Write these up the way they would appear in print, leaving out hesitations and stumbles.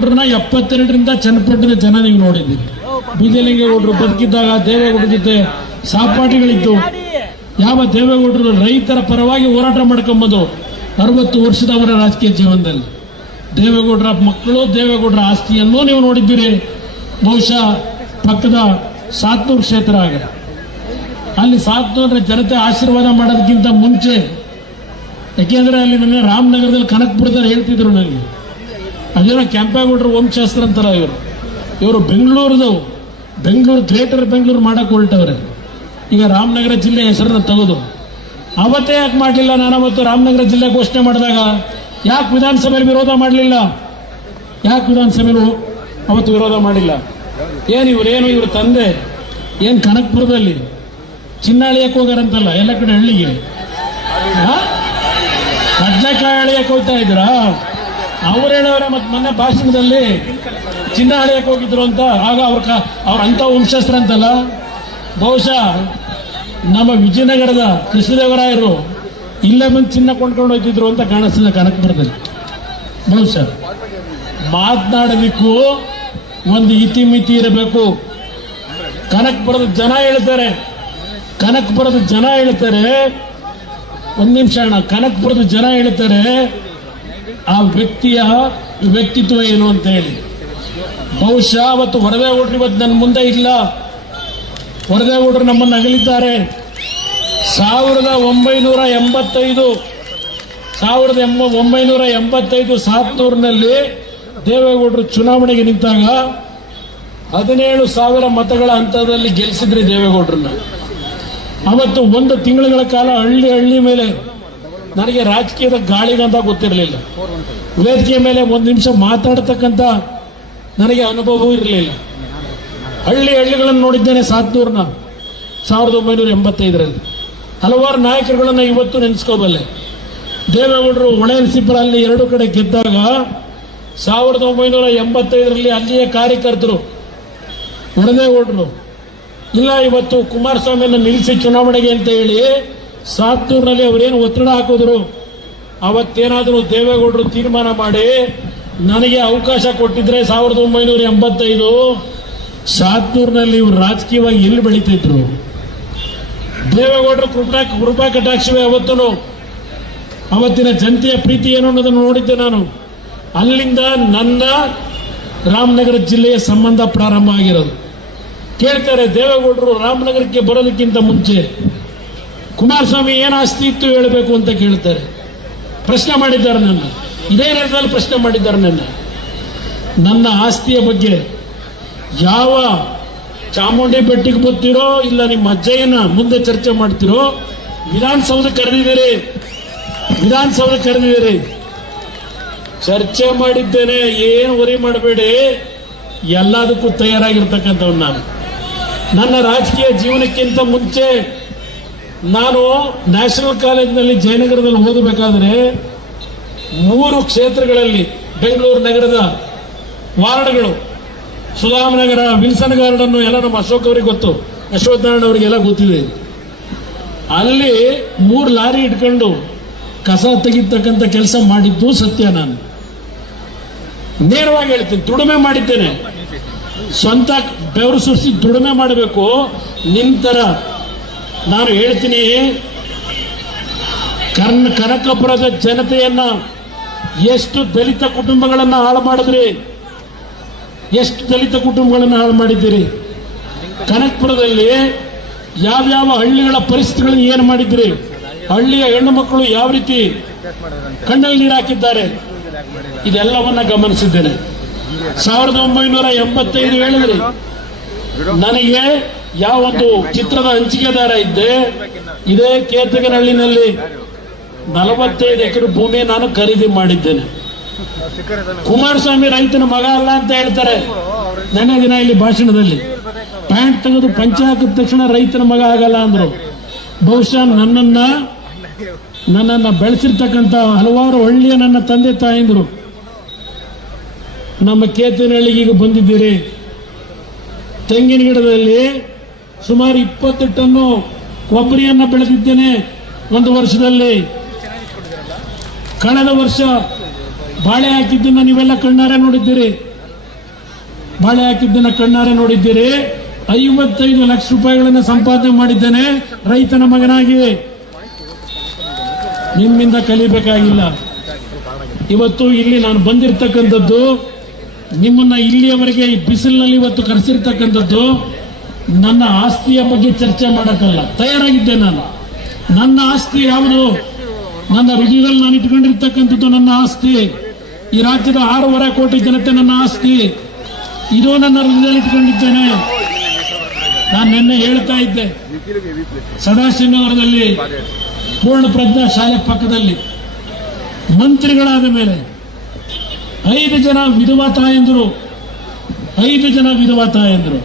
ದೇವೇಗೌಡರನ್ನ 72ರಿಂದ ಚನ್ನಪಟ್ಟಣದ ಜನ ನೀವು ನೋಡಿದ್ದೀರಿ. ಬಿಜಲಿಂಗೇಗೌಡರು ಬದುಕಿದ್ದಾಗ ದೇವೇಗೌಡರ ಜೊತೆ ಸಹಪಾಠಿಗಳಿದ್ದು. ಯಾವ ದೇವೇಗೌಡರು ರೈತರ ಪರವಾಗಿ ಹೋರಾಟ ಮಾಡ್ಕೊಂಬಂದು 60 ವರ್ಷದ ಅವರ ರಾಜಕೀಯ ಜೀವನದಲ್ಲಿ ದೇವೇಗೌಡರ ಮಕ್ಕಳು, ದೇವೇಗೌಡರ ಆಸ್ತಿಯನ್ನು ನೀವು ನೋಡಿದ್ದೀರಿ. ಬಹುಶಃ ಪಕ್ಕದ ಸಾತ್ನೂರು ಕ್ಷೇತ್ರ ಆಗ ಅಲ್ಲಿ ಸಾತ್ನೂರ ಜನತೆ ಆಶೀರ್ವಾದ ಮಾಡೋದಕ್ಕಿಂತ ಮುಂಚೆ, ಯಾಕೆಂದ್ರೆ ಅಲ್ಲಿ ನನಗೆ ರಾಮನಗರದಲ್ಲಿ ಕನಕಪುರದಲ್ಲಿ ಹೇಳ್ತಿದ್ರು ನನಗೆ, ಅದೇನೋ ಕೆಂಪೇಗೌಡರು ವಂಶಾಸ್ತ್ರ ಅಂತಾರ ಇವರು ಬೆಂಗಳೂರು ಗ್ರೇಟರ್ ಬೆಂಗಳೂರು ಮಾಡಕ್ ಹೊರಟವ್ರೆ. ಈಗ ರಾಮನಗರ ಜಿಲ್ಲೆ ಹೆಸರನ್ನ ತೆಗೆದು ಅವತ್ತೇ ಯಾಕೆ ಮಾಡಲಿಲ್ಲ? ನಾನು ಅವತ್ತು ರಾಮನಗರ ಜಿಲ್ಲೆ ಘೋಷಣೆ ಮಾಡಿದಾಗ ಯಾಕೆ ವಿಧಾನಸಭೆಯಲ್ಲಿ ವಿರೋಧ ಮಾಡಲಿಲ್ಲ? ಯಾಕೆ ವಿಧಾನಸಭೆಯಲ್ಲಿ ಅವತ್ತು ವಿರೋಧ ಮಾಡಿಲ್ಲ? ಇವ್ರ ತಂದೆ ಏನ್ ಕನಕಪುರದಲ್ಲಿ ಚಿನ್ನ ಅಳಿಯಕ್ಕೆ ಹೋಗಾರಂತಲ್ಲ, ಎಲ್ಲ ಕಡೆ ಹಳ್ಳಿಗೆ ಕಡ್ಲೆಕಾಯಿ ಅಳಿಯಕ್ಕೆ ಹೋಗ್ತಾ ಇದ್ರ? ಅವ್ರು ಹೇಳವ್ರೆ ಮತ್ತೆ ಮೊನ್ನೆ ಭಾಷಣದಲ್ಲಿ ಚಿನ್ನ ಅಳಿಯಕ್ಕೆ ಹೋಗಿದ್ರು ಅಂತ. ಆಗ ಅವ್ರ ಅಂತ ವಂಶಸ್ತ್ರ ಅಂತಲ್ಲ. ಬಹುಶಃ ನಮ್ಮ ವಿಜಯನಗರದ ಕೃಷ್ಣದೇವರಾಯರು ಇಲ್ಲೇ ಬಂದು ಚಿನ್ನ ಕೊಂಡ್ಕೊಂಡು ಹೋಗ್ತಿದ್ರು ಅಂತ ಕಾಣಿಸ್ತದೆ ಕನಕಪುರದಲ್ಲಿ. ಬಹುಶಃ ಮಾತನಾಡೋದಕ್ಕೂ ಒಂದು ಇತಿಮಿತಿ ಇರಬೇಕು. ಕನಕಪುರದ ಜನ ಹೇಳ್ತಾರೆ, ಒಂದ್ ನಿಮಿಷ ಅಣ್ಣ, ಕನಕಪುರದ ಜನ ಹೇಳ್ತಾರೆ ಆ ವ್ಯಕ್ತಿಯ ವ್ಯಕ್ತಿತ್ವ ಏನು ಅಂತ ಹೇಳಿ. ಬಹುಶಃ ಅವತ್ತು ವರದೇಗೌಡರು ಇವತ್ತು ನನ್ನ ಮುಂದೆ ಇಲ್ಲ. ವರದೇಗೌಡರು ನಮ್ಮನ್ನು ಅಗಲಿದ್ದಾರೆ. 1985 ಸಾತ್ನೂರಿನಲ್ಲಿ ದೇವೇಗೌಡರು ಚುನಾವಣೆಗೆ ನಿಂತಾಗ 17,000 ಮತಗಳ ಹಂತದಲ್ಲಿ ಗೆಲ್ಲಿಸಿದ್ರಿ ದೇವೇಗೌಡರನ್ನ. ಅವತ್ತು ಒಂದು ತಿಂಗಳುಗಳ ಕಾಲ ಹಳ್ಳಿ ಮೇಲೆ ನನಗೆ ರಾಜಕೀಯದ ಗಾಳಿಗಂತ ಗೊತ್ತಿರಲಿಲ್ಲ. ವೇದಿಕೆ ಮೇಲೆ ಒಂದು ನಿಮಿಷ ಮಾತಾಡತಕ್ಕಂಥ ನನಗೆ ಅನುಭವವೂ ಇರಲಿಲ್ಲ. ಹಳ್ಳಿಗಳನ್ನು ನೋಡಿದ್ದೇನೆ ಸಾತ್ನೂರ್ನ 1985ರಲ್ಲಿ. ಹಲವಾರು ನಾಯಕರುಗಳನ್ನು ಇವತ್ತು ನೆನೆಸ್ಕೋಬಲ್ಲೆ. ದೇವೇಗೌಡರು ಹೊಳೆನರಸೀಪುರಲ್ಲಿ 2 ಕಡೆ ಗೆದ್ದಾಗ 1985ರಲ್ಲಿ ಅಲ್ಲಿಯ ಕಾರ್ಯಕರ್ತರು ವರದೇಗೌಡರು ಇಲ್ಲ ಇವತ್ತು ಕುಮಾರಸ್ವಾಮಿಯನ್ನು ನಿಲ್ಲಿಸಿ ಚುನಾವಣೆಗೆ ಅಂತ ಹೇಳಿ ಸಾತ್ನೂರಿನಲ್ಲಿ ಅವರೇನು ಒತ್ತಡ ಹಾಕಿದ್ರು. ಅವತ್ತೇನಾದರೂ ದೇವೇಗೌಡರು ತೀರ್ಮಾನ ಮಾಡಿ ನನಗೆ ಅವಕಾಶ ಕೊಟ್ಟಿದ್ರೆ 1985 ಸಾತ್ನೂರಿನಲ್ಲಿ ಇವರು ರಾಜಕೀಯವಾಗಿ ಎಲ್ಲಿ ಬೆಳೀತಿದ್ರು? ದೇವೇಗೌಡರು ಕೃಪಾ ಕಟಾಕ್ಷವೇ ಅವತ್ತಿನ ಜನತೆಯ ಪ್ರೀತಿ ಏನು ಅನ್ನೋದನ್ನು ನೋಡಿದ್ದೆ ನಾನು. ಅಲ್ಲಿಂದ ನನ್ನ ರಾಮನಗರ ಜಿಲ್ಲೆಯ ಸಂಬಂಧ ಪ್ರಾರಂಭ ಆಗಿರೋದು. ಕೇಳ್ತಾರೆ ದೇವೇಗೌಡರು ರಾಮನಗರಕ್ಕೆ ಬರೋದಕ್ಕಿಂತ ಮುಂಚೆ ಕುಮಾರಸ್ವಾಮಿ ಏನು ಆಸ್ತಿ ಇತ್ತು ಹೇಳಬೇಕು ಅಂತ ಕೇಳ್ತಾರೆ. ಪ್ರಶ್ನೆ ಮಾಡಿದ್ದಾರೆ ನನ್ನ, ಇದೇ ನೆಲದಲ್ಲಿ ಪ್ರಶ್ನೆ ಮಾಡಿದ್ದಾರೆ ನನ್ನ ಆಸ್ತಿಯ ಬಗ್ಗೆ. ಯಾವ ಚಾಮುಂಡಿ ಬೆಟ್ಟಿಗೆ ಬರ್ತೀರೋ ಇಲ್ಲ ನಿಮ್ಮ ಅಜ್ಜಯ್ಯನ ಮುಂದೆ ಚರ್ಚೆ ಮಾಡ್ತಿರೋ, ವಿಧಾನಸೌಧಕ್ಕೆ ಕರೆದಿದ್ದೀರಿ, ಚರ್ಚೆ ಮಾಡಿದ್ದೇನೆ, ಏನು ವರಿ ಮಾಡಬೇಡಿ, ಎಲ್ಲದಕ್ಕೂ ತಯಾರಾಗಿರ್ತಕ್ಕಂಥವ್ನು ನಾನು. ನನ್ನ ರಾಜಕೀಯ ಜೀವನಕ್ಕಿಂತ ಮುಂಚೆ ನಾನು ನ್ಯಾಷನಲ್ ಕಾಲೇಜಿನಲ್ಲಿ ಜಯನಗರದಲ್ಲಿ ಓದಬೇಕಾದ್ರೆ 3 ಕ್ಷೇತ್ರಗಳಲ್ಲಿ ಬೆಂಗಳೂರು ನಗರದ ವಾರ್ಡ್ಗಳು, ಸುಧಾಮನಗರ, ವಿಲ್ಸನ್ ಗಾರ್ಡನ್ ಎಲ್ಲ ನಮ್ಮ ಅಶೋಕ್ ಅವರಿಗೆ ಗೊತ್ತು, ಅಶ್ವತ್ಥನಾರಾಯಣ ಅವರಿಗೆಲ್ಲ ಗೊತ್ತಿದೆ. ಅಲ್ಲಿ 3 ಲಾರಿ ಇಟ್ಕೊಂಡು ಕಸ ತೆಗಿತಕ್ಕಂಥ ಕೆಲಸ ಮಾಡಿದ್ದು ಸತ್ಯ. ನಾನು ನೇರವಾಗಿ ಹೇಳ್ತೀನಿ, ದುಡಿಮೆ ಮಾಡಿದ್ದೇನೆ, ಸ್ವಂತ ಬೆವರು ಸುರಿಸಿ ದುಡಿಮೆ ಮಾಡಬೇಕು. ನಿಂತರ ನಾನು ಹೇಳ್ತೀನಿ, ಕನಕಪುರದ ಜನತೆಯನ್ನ ಎಷ್ಟು ದಲಿತ ಕುಟುಂಬಗಳನ್ನ ಹಾಳು ಮಾಡಿದ್ರಿ, ಎಷ್ಟು ದಲಿತ ಕುಟುಂಬಗಳನ್ನು ಹಾಳು ಮಾಡಿದ್ದೀರಿ. ಕನಕಪುರದಲ್ಲಿ ಯಾವ್ಯಾವ ಹಳ್ಳಿಗಳ ಪರಿಸ್ಥಿತಿಗಳನ್ನು ಏನು ಮಾಡಿದ್ರಿ, ಹಳ್ಳಿಯ ಹೆಣ್ಣು ಮಕ್ಕಳು ಯಾವ ರೀತಿ ಕಣ್ಣಲ್ಲಿ ನೀರು ಹಾಕಿದ್ದಾರೆ, ಇದೆಲ್ಲವನ್ನ ಗಮನಿಸಿದ್ದೇನೆ. 1985 ಹೇಳಿದ್ರಿ, ನನಗೆ ಯಾವೊಂದು ಚಿತ್ರದ ಹಂಚಿಕೆದಾರ ಇದ್ದೆ, ಇದೇ ಕೇತಗನಹಳ್ಳಿನಲ್ಲಿ 45 ಎಕರೆ ಭೂಮಿ ನಾನು ಖರೀದಿ ಮಾಡಿದ್ದೇನೆ. ಕುಮಾರಸ್ವಾಮಿ ರೈತನ ಮಗ ಅಲ್ಲ ಅಂತ ಹೇಳ್ತಾರೆ. ನೆನ್ನೆ ದಿನ ಇಲ್ಲಿ ಭಾಷಣದಲ್ಲಿ ಪ್ಯಾಂಟ್ ತೆಗೆದು ಪಂಚೆ ಹಾಕಿದ ತಕ್ಷಣ ರೈತನ ಮಗ ಆಗಲ್ಲ ಅಂದ್ರು. ಬಹುಶಃ ನನ್ನನ್ನ ಬೆಳೆಸಿರ್ತಕ್ಕಂಥ ಹಲವಾರು ಹಳ್ಳಿಯ ನನ್ನ ತಂದೆ ತಾಯಿಂದರು ನಮ್ಮ ಕೇತನಹಳ್ಳಿಗೆ ಈಗ ಬಂದಿದ್ದೀರಿ. ತೆಂಗಿನ ಗಿಡದಲ್ಲಿ ಸುಮಾರು 20 ಟನ್ನು ಕೊಬ್ಬರಿಯನ್ನ ಬೆಳೆದಿದ್ದೇನೆ ಒಂದು ವರ್ಷದಲ್ಲಿ. ಕಳೆದ ವರ್ಷ ಬಾಳೆ ಹಾಕಿದ್ದನ್ನ ನೀವೆಲ್ಲ ಕಣ್ಣಾರೆ ನೋಡಿದ್ದೀರಿ. ಬಾಳೆ ಹಾಕಿದ್ದನ್ನ ಕಣ್ಣಾರೆ ನೋಡಿದ್ದೀರಿ. 55 ಲಕ್ಷ ರೂಪಾಯಿಗಳನ್ನ ಸಂಪಾದನೆ ಮಾಡಿದ್ದೇನೆ ರೈತನ ಮಗನಾಗಿ. ನಿಮ್ಮಿಂದ ಕಲಿಬೇಕಾಗಿಲ್ಲ. ಇವತ್ತು ಇಲ್ಲಿ ನಾನು ಬಂದಿರತಕ್ಕಂಥದ್ದು ನಿಮ್ಮನ್ನ ಇಲ್ಲಿಯವರೆಗೆ ಈ ಬಿಸಿಲಿನಲ್ಲಿ ಇವತ್ತು ಕರೆಸಿರ್ತಕ್ಕಂಥದ್ದು ನನ್ನ ಆಸ್ತಿಯ ಬಗ್ಗೆ ಚರ್ಚೆ ಮಾಡಕ್ಕಲ್ಲ. ತಯಾರಾಗಿದ್ದೆ ನಾನು. ನನ್ನ ಆಸ್ತಿ ಯಾವುದು? ನನ್ನ ಹೃದಯದಲ್ಲಿ ನಾನು ಇಟ್ಕೊಂಡಿರ್ತಕ್ಕಂಥದ್ದು ನನ್ನ ಆಸ್ತಿ. ಈ ರಾಜ್ಯದ 6.5 ಕೋಟಿ ಜನತೆ ನನ್ನ ಆಸ್ತಿ. ಇದು ನನ್ನ ಹೃದಯದಲ್ಲಿ ಇಟ್ಕೊಂಡಿದ್ದೇನೆ. ನಾನು ನಿನ್ನೆ ಹೇಳ್ತಾ ಇದ್ದೆ, ಸದಾಶಿವನಗರದಲ್ಲಿ ಪೂರ್ಣ ಪ್ರಜ್ಞಾ ಶಾಲೆ ಪಕ್ಕದಲ್ಲಿ ಮಂತ್ರಿಗಳಾದ ಮೇಲೆ 5 ಜನ ವಿಧವಾ ತಾಯಂದರು, 5 ಜನ ವಿಧವಾ ತಾಯಂದರು.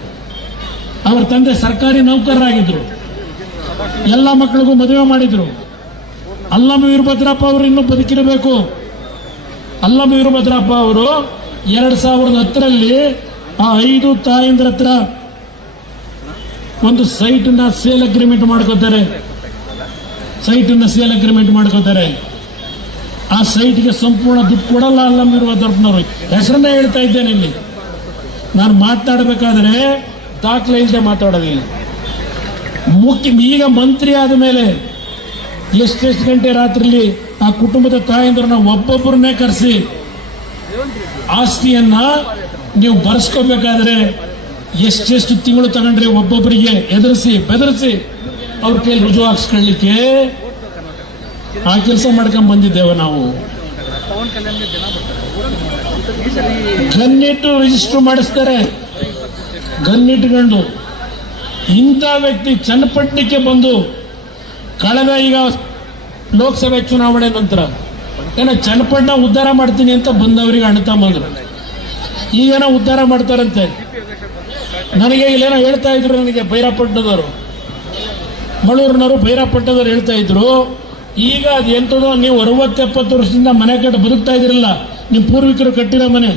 ಅವರ ತಂದೆ ಸರ್ಕಾರಿ ನೌಕರರಾಗಿದ್ರು. ಎಲ್ಲ ಮಕ್ಕಳಿಗೂ ಮದುವೆ ಮಾಡಿದ್ರು. ಅಲ್ಲಮ ವೀರಭದ್ರಪ್ಪ ಅವರು ಇನ್ನೂ ಬದುಕಿರಬೇಕು. ಅಲ್ಲಮ ವೀರಭದ್ರಪ್ಪ ಅವರು 2010ರಲ್ಲಿ ಆ 5 ತಾಯಂದ್ರ ಹತ್ರ ಒಂದು ಸೈಟ್ನ ಸೇಲ್ ಅಗ್ರಿಮೆಂಟ್ ಮಾಡ್ಕೋತಾರೆ. ಆ ಸೈಟ್ಗೆ ಸಂಪೂರ್ಣ ದುಡ್ಡು ಕೊಡಲ್ಲ ಅಲ್ಲಮ ವೀರಭದ್ರಪ್ಪನವರು. ಹೆಸರನ್ನೇ ಹೇಳ್ತಾ ಇದ್ದೇನೆ ಇಲ್ಲಿ. ನಾನು ಮಾತಾಡಬೇಕಾದ್ರೆ ದಾಖಲೆ ಇಲ್ಲದೆ ಮಾತಾಡೋದಿಲ್ಲ. ಈಗ ಮಂತ್ರಿ ಆದ ಮೇಲೆ ಎಷ್ಟೆಷ್ಟು ಗಂಟೆ ರಾತ್ರಿಲಿ ಆ ಕುಟುಂಬದ ತಾಯಂದ್ರನ್ನ ಒಬ್ಬೊಬ್ಬರನ್ನೇ ಕರೆಸಿ ಆಸ್ತಿಯನ್ನ ನೀವು ಬರ್ಸ್ಕೋಬೇಕಾದ್ರೆ ಎಷ್ಟೆಷ್ಟು ತಿಂಗಳು ತಗೊಂಡ್ರಿ ಒಬ್ಬೊಬ್ಬರಿಗೆ ಎದುರಿಸಿ ಬೆದರಿಸಿ ಅವ್ರ ಕೈಲಿ ರುಜುವು ಹಾಕ್ಸ್ಕೊಳ್ಳಿಕ್ಕೆ. ಆ ಕೆಲಸ ಮಾಡ್ಕೊಂಡ್ ಬಂದಿದ್ದೇವೆ ನಾವು. ಗನ್ನಿಟ್ಟು ರಿಜಿಸ್ಟರ್ ಮಾಡಿಸ್ತಾರೆ. ಗನ್ನಿಟ್ಕೊಂಡು ಇಂಥ ವ್ಯಕ್ತಿ ಚನ್ನಪಟ್ಟಣಕ್ಕೆ ಬಂದು ಕಳೆದ ಈಗ ಲೋಕಸಭೆ ಚುನಾವಣೆ ನಂತರ ಚನ್ನಪಟ್ಟಣ ಉದ್ಧಾರ ಮಾಡ್ತೀನಿ ಅಂತ ಬಂದವರಿಗೆ ಅಣ್ತಾ ಬಂದ್ರು. ಈಗೇನೋ ಉದ್ಧಾರ ಮಾಡ್ತಾರಂತೆ. ನನಗೆ ಇಲ್ಲೇನೋ ಹೇಳ್ತಾ ಇದ್ರು, ನನಗೆ ಬೈರಾಪಟ್ಟಣದವರು, ಮಳೂರಿನವರು ಬೈರಾಪಟ್ಟಣದವ್ರು ಹೇಳ್ತಾ ಇದ್ರು, ಈಗ ಅದು ಎಂಥದೋ ನೀವು 60-70 ವರ್ಷದಿಂದ ಮನೆ ಕಟ್ಟಿ ಬದುಕ್ತಾ ಇದ್ರಲ್ಲ, ನಿಮ್ಮ ಪೂರ್ವಿಕರು ಕಟ್ಟಿರೋ ಮನೆ,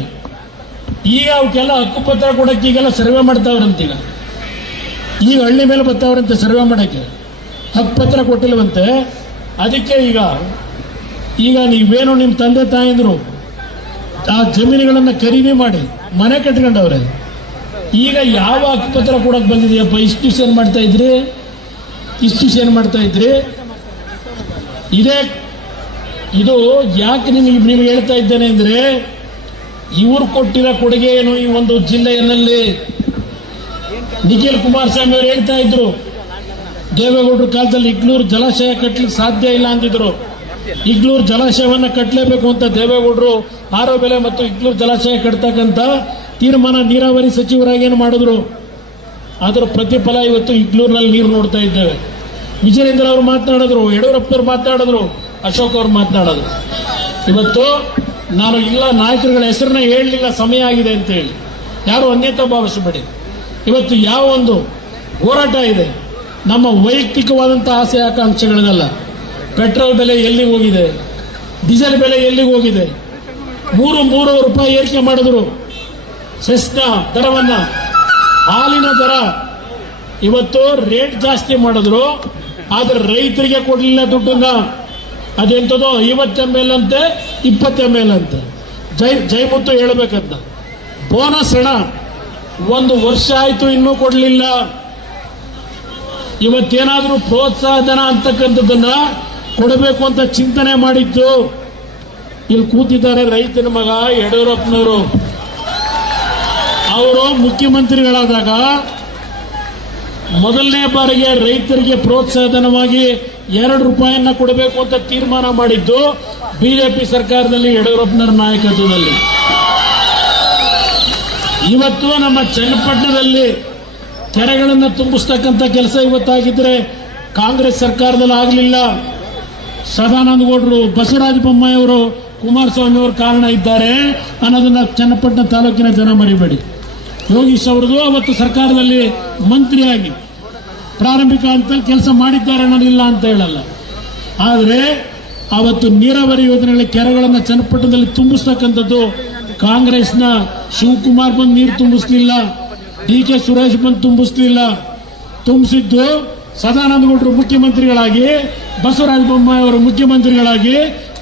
ಈಗ ಅವಕ್ಕೆಲ್ಲ ಹಕ್ಕುಪತ್ರ ಕೊಡಕ್ಕೆ ಈಗೆಲ್ಲ ಸರ್ವೆ ಮಾಡ್ತಾವ್ರಂತೀಗ. ಈಗ ಹಳ್ಳಿ ಮೇಲೆ ಬರ್ತಾವ್ರಂತೆ ಸರ್ವೆ ಮಾಡಕ್ಕೆ. ಹಕ್ಕುಪತ್ರ ಕೊಟ್ಟಿಲ್ವಂತೆ. ಅದಕ್ಕೆ ಈಗ ನೀವೇನು ನಿಮ್ಮ ತಂದೆ ತಾಯಂದ್ರು ಆ ಜಮೀನುಗಳನ್ನು ಖರೀದಿ ಮಾಡಿ ಮನೆ ಕಟ್ಕೊಂಡವ್ರೆ. ಈಗ ಯಾವ ಹಕ್ಕುಪತ್ರ ಕೊಡಕ್ಕೆ ಬಂದಿದೆಯಪ್ಪ? ಇಷ್ಟು ಏನ್ ಮಾಡ್ತಾ ಇದ್ರಿ? ಇದು ಯಾಕೆ ನಿಮಗೆ ಹೇಳ್ತಾ ಇದ್ದೇನೆ ಅಂದ್ರೆ, ಇವರು ಕೊಟ್ಟಿರೋ ಕೊಡುಗೆ ಏನು ಈ ಒಂದು ಜಿಲ್ಲೆಯಲ್ಲಿ. ನಿಖಿಲ್ ಕುಮಾರಸ್ವಾಮಿ ಅವರು ಹೇಳ್ತಾ ಇದ್ರು, ದೇವೇಗೌಡರ ಕಾಲದಲ್ಲಿ ಇಗ್ಲೂರು ಜಲಾಶಯ ಕಟ್ಟಲಿಕ್ಕೆ ಸಾಧ್ಯ ಇಲ್ಲ ಅಂದಿದ್ರು. ಇಗ್ಲೂರು ಜಲಾಶಯವನ್ನ ಕಟ್ಟಲೇಬೇಕು ಅಂತ ದೇವೇಗೌಡರು ಆರೋಬೆಲೆ ಮತ್ತು ಇಗ್ಲೂರು ಜಲಾಶಯ ಕಟ್ತಕ್ಕಂತ ತೀರ್ಮಾನ ನೀರಾವರಿ ಸಚಿವರಾಗೇನು ಮಾಡಿದ್ರು. ಅದರ ಪ್ರತಿಫಲ ಇವತ್ತು ಇಗ್ಲೂರಿನಲ್ಲಿ ನೀರು ನೋಡ್ತಾ ಇದ್ದೇವೆ. ವಿಜಯೇಂದ್ರ ಅವರು ಮಾತನಾಡಿದ್ರು, ಯಡಿಯೂರಪ್ಪನವರು ಮಾತನಾಡಿದ್ರು, ಅಶೋಕ್ ಅವರು ಮಾತನಾಡಿದ್ರು. ಇವತ್ತು ನಾನು ಇಲ್ಲ ನಾಯಕರುಗಳ ಹೆಸರನ್ನ ಹೇಳಲಿಲ್ಲ, ಸಮಯ ಆಗಿದೆ ಅಂತ ಹೇಳಿ ಯಾರು ಅನ್ಯತಾ ಭಾವಿಸಬೇಡಿ. ಇವತ್ತು ಯಾವ ಒಂದು ಹೋರಾಟ ಇದೆ, ನಮ್ಮ ವೈಯಕ್ತಿಕವಾದಂತಹ ಆಸೆ ಆಕಾಂಕ್ಷೆಗಳಲ್ಲ. ಪೆಟ್ರೋಲ್ ಬೆಲೆ ಎಲ್ಲಿ ಹೋಗಿದೆ, ಡೀಸೆಲ್ ಬೆಲೆ ಎಲ್ಲಿಗೆ ಹೋಗಿದೆ, 3 ರೂಪಾಯಿ ಏರಿಕೆ ಮಾಡಿದ್ರು. ಸೆಸ್ನ ದರವನ್ನ, ಹಾಲಿನ ದರ ಇವತ್ತು ರೇಟ್ ಜಾಸ್ತಿ ಮಾಡಿದ್ರು. ಆದ್ರೆ ರೈತರಿಗೆ ಕೊಡಲಿಲ್ಲ ದುಡ್ಡನ್ನ. ಅದೆಂತದೋ 50 ml ಅಂತೆ, 20 ml ಅಂತೆ. ಜೈಮುತ್ತು ಹೇಳಬೇಕಂತ ಬೋನಸ್ ಹಣ 1 ವರ್ಷ ಆಯ್ತು ಇನ್ನೂ ಕೊಡಲಿಲ್ಲ. ಇವತ್ತೇನಾದ್ರೂ ಪ್ರೋತ್ಸಾಹ ಧನ ಅಂತಕ್ಕಂಥದ್ದನ್ನ ಕೊಡಬೇಕು ಅಂತ ಚಿಂತನೆ ಮಾಡಿದ್ದು. ಇಲ್ಲಿ ಕೂತಿದ್ದಾರೆ ರೈತನ ಮಗ ಯಡಿಯೂರಪ್ಪನವರು. ಅವರು ಮುಖ್ಯಮಂತ್ರಿಗಳಾದಾಗ ಮೊದಲನೇ ಬಾರಿಗೆ ರೈತರಿಗೆ ಪ್ರೋತ್ಸಾಹ ಧನವಾಗಿ 2 ರೂಪಾಯಿಯನ್ನ ಕೊಡಬೇಕು ಅಂತ ತೀರ್ಮಾನ ಮಾಡಿದ್ದು ಬಿಜೆಪಿ ಸರ್ಕಾರದಲ್ಲಿ, ಯಡಿಯೂರಪ್ಪನವರ ನಾಯಕತ್ವದಲ್ಲಿ. ಇವತ್ತು ನಮ್ಮ ಚನ್ನಪಟ್ಟಣದಲ್ಲಿ ಕೆರೆಗಳನ್ನು ತುಂಬಿಸ್ತಕ್ಕಂಥ ಕೆಲಸ ಇವತ್ತಾಗಿದ್ರೆ ಕಾಂಗ್ರೆಸ್ ಸರ್ಕಾರದಲ್ಲಿ ಆಗಲಿಲ್ಲ. ಸದಾನಂದ ಗೌಡರು, ಬಸವರಾಜ ಬೊಮ್ಮಾಯಿ ಅವರು, ಕುಮಾರಸ್ವಾಮಿ ಅವರು ಕಾರಣ ಇದ್ದಾರೆ ಅನ್ನೋದನ್ನ ಚನ್ನಪಟ್ಟಣ ತಾಲೂಕಿನ ಜನ ಮರಿಬೇಡಿ. ಯೋಗೀಶ್ ಅವರದು ಅವತ್ತು ಸರ್ಕಾರದಲ್ಲಿ ಮಂತ್ರಿಯಾಗಿ ಪ್ರಾರಂಭಿಕ ಹಂತದಲ್ಲಿ ಕೆಲಸ ಮಾಡಿದ್ದಾರೆ ಅನ್ನೋದಿಲ್ಲ ಅಂತ ಹೇಳಲ್ಲ. ಆದರೆ ಅವತ್ತು ನೀರಾವರಿ ಯೋಜನೆಗಳ ಕೆರೆಗಳನ್ನು ಚನ್ನಪಟ್ಟಣದಲ್ಲಿ ತುಂಬಿಸ್ತಕ್ಕಂಥದ್ದು ಕಾಂಗ್ರೆಸ್ನ ಶಿವಕುಮಾರ್ ಬಂದು ನೀರು ತುಂಬಿಸ್ಲಿಲ್ಲ, ಡಿ.ಕೆ. ಸುರೇಶ್ ಬಂದು ತುಂಬಿಸ್ಲಿಲ್ಲ. ತುಂಬಿಸಿದ್ದು ಸದಾನಂದ ಗೌಡರು ಮುಖ್ಯಮಂತ್ರಿಗಳಾಗಿ, ಬಸವರಾಜ ಬೊಮ್ಮಾಯಿ ಅವರು ಮುಖ್ಯಮಂತ್ರಿಗಳಾಗಿ,